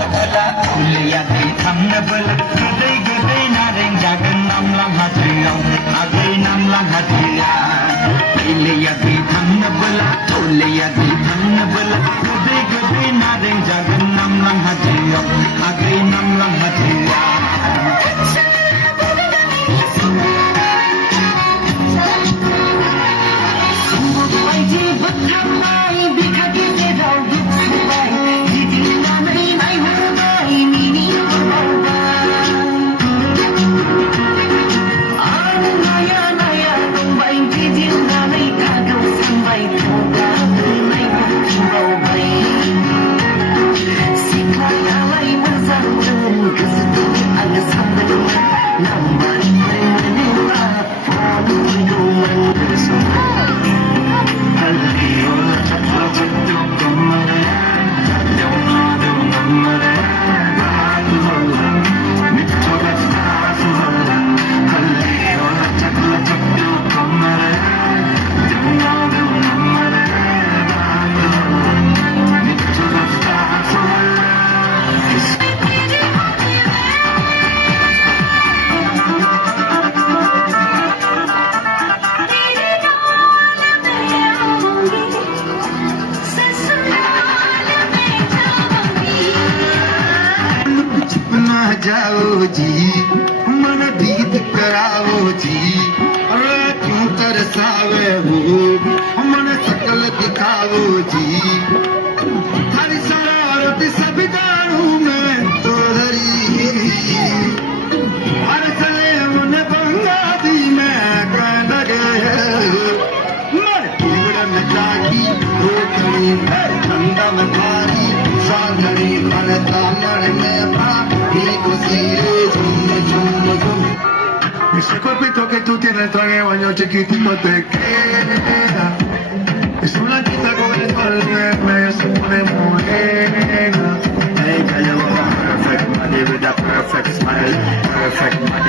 Kuliyakai thamnabal gadai gadai nareng jagan namlang hatiyaw agay namlang hatiya Kuliyakai thamnabal kuliyakai thamnabal gadai gadai nareng jagan namlang hatiyaw agay namlang hatiya जाओ जी मन बीत कराओ जी अरे क्यों तरसावे हो मन शकल दिखाओ जी हर शरारत सब जानू मैं तो धरी हर चले मन बंगा दी मैं कह लगे मैं बिगड़न जागी रोकनी ठंडा में भारी साधनी बनता मन में Ese cuerpito que tú tienes, el traje de baño chiquitito te queda. Es una tita con el sol ella se pone morena. Ella llegó perfect, money with a perfect smile, perfect mind.